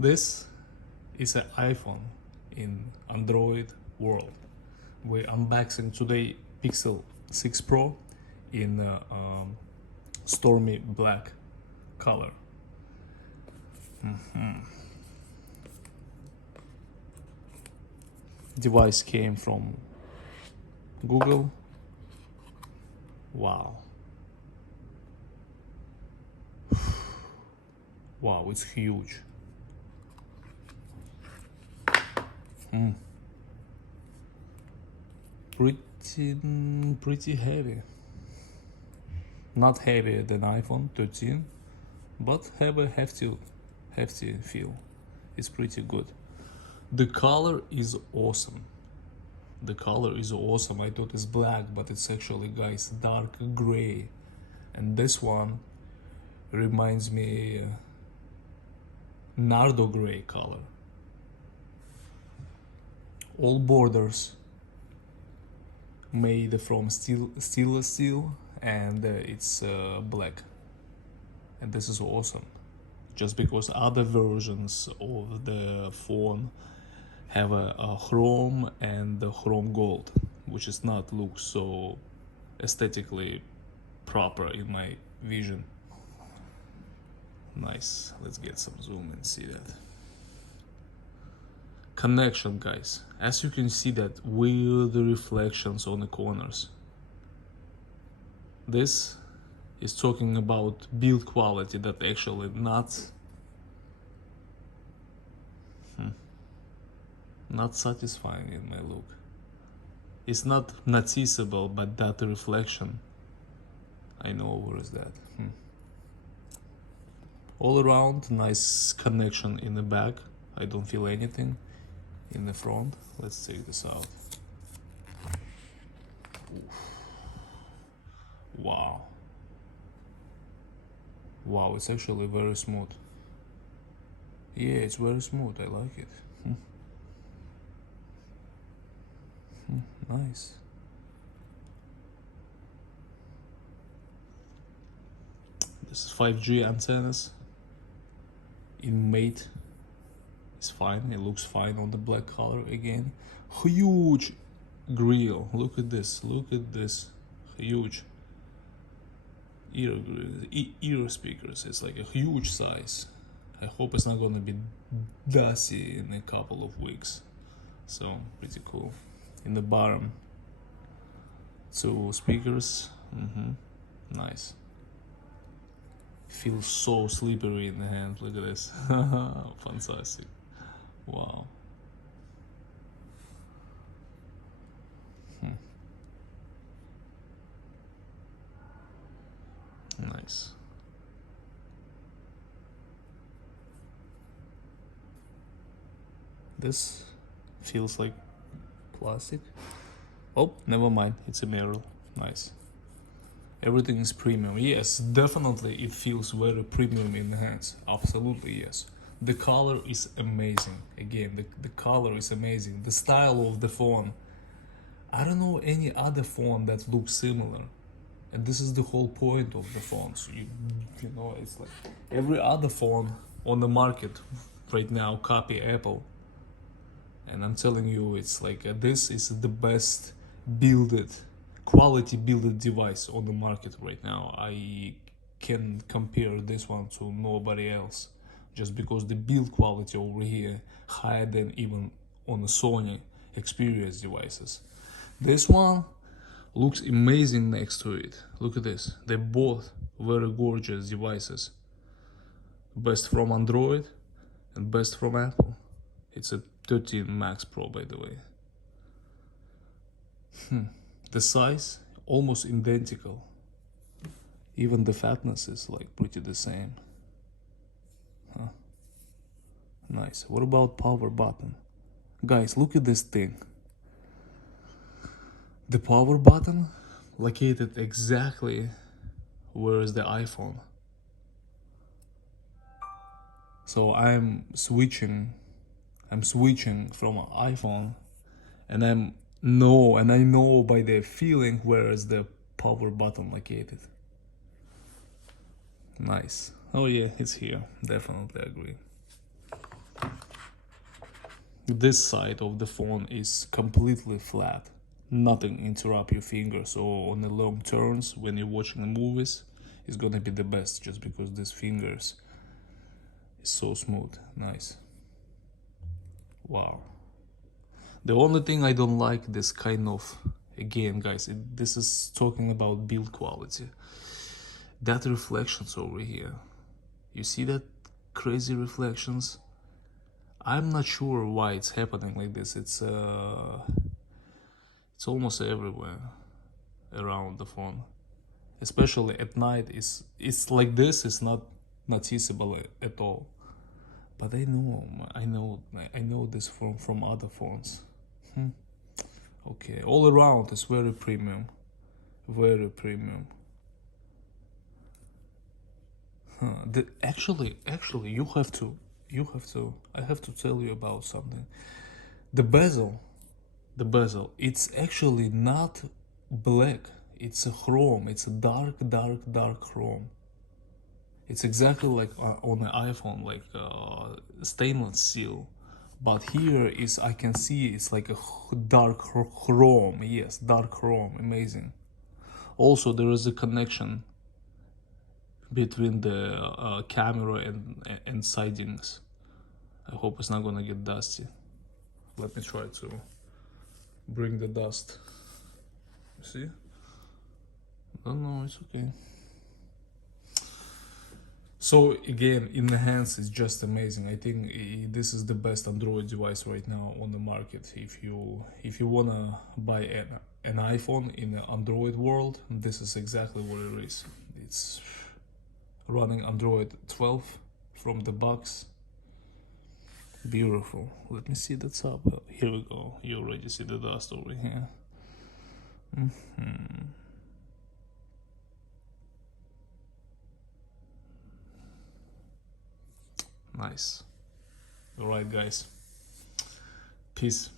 This is an iPhone in Android world. We're unboxing today Pixel 6 Pro in Stormy black color. Device came from Google. Wow. Wow, it's huge. Pretty heavy. Not heavier than iPhone 13, but have a hefty feel. It's pretty good. The color is awesome. The color is awesome. I thought it's black, but it's actually, guys, dark gray. And this one reminds me nardo gray color. All borders made from stainless steel, and it's black. And this is awesome, just because other versions of the phone have a chrome and the chrome gold, which is not look so aesthetically proper in my vision. Nice. Let's get some zoom and see that connection, guys. As you can see, that weird reflections on the corners. This is talking about build quality that actually not satisfying in my look. It's not noticeable, but that reflection, I know where is that. All around, nice connection in the back. I don't feel anything in the front. Let's take this out. Wow. Wow, it's actually very smooth. Yeah, it's very smooth. I like it. Nice. This is 5G antennas in mate. It's fine. It looks fine on the black color again. Huge grill. Look at this. Look at this. Huge ear speakers. It's like a huge size. I hope it's not gonna be dusty in a couple of weeks. So pretty cool. In the bottom, 2 speakers. Nice. Feels so slippery in the hand. Look at this. Fantastic. Wow. Nice. This feels like plastic. Oh, never mind. It's a mirror. Nice. Everything is premium. Yes, definitely it feels very premium in the hands. Absolutely, yes. The color is amazing. Again, the color is amazing. The style of the phone. I don't know any other phone that looks similar. And this is the whole point of the phones. You know, it's like every other phone on the market right now copy Apple. And I'm telling you, it's like this is the best quality built device on the market right now. I can compare this one to nobody else, just because the build quality over here higher than even on the Sony Xperia devices. This one looks amazing next to it. Look at this. They're both very gorgeous devices. Best from Android and best from Apple. It's a 13 Max Pro, by the way. The size almost identical. Even the fatness is like pretty the same. Nice. What about power button? Guys, look at this thing. The power button located exactly where is the iPhone. So I'm switching from an iPhone, and I know by the feeling where is the power button located. Nice. Oh yeah, it's here. Definitely agree. this side of the phone is completely flat. Nothing interrupt your fingers, or on the long turns when you're watching movies, it's gonna be the best just because these fingers is so smooth. Nice. Wow. The only thing I don't like this kind of, again guys, this is talking about build quality. That reflections over here. You see that crazy reflections? I'm not sure why it's happening like this. It's almost everywhere around the phone. Especially at night, it's like this. It's not noticeable at all. But I know this from other phones. Okay, all around is very premium, very premium. Actually, I have to tell you about something. The bezel, the bezel, it's actually not black. It's a chrome. It's a dark chrome. It's exactly like on the iPhone, like stainless steel. But here is, I can see it's like a dark chrome. Yes, dark chrome. Amazing. Also, there is a connection between the camera and sidings. I hope it's not gonna get dusty. Let me try to bring the dust. See? No, it's okay. So again, in the hands, it's just amazing. I think this is the best Android device right now on the market. If you wanna buy an iPhone in the Android world, this is exactly what it is. It's running Android 12 from the box. Beautiful. Let me see the top. Here we go. You already see the dust over here. Nice. All right, guys. Peace.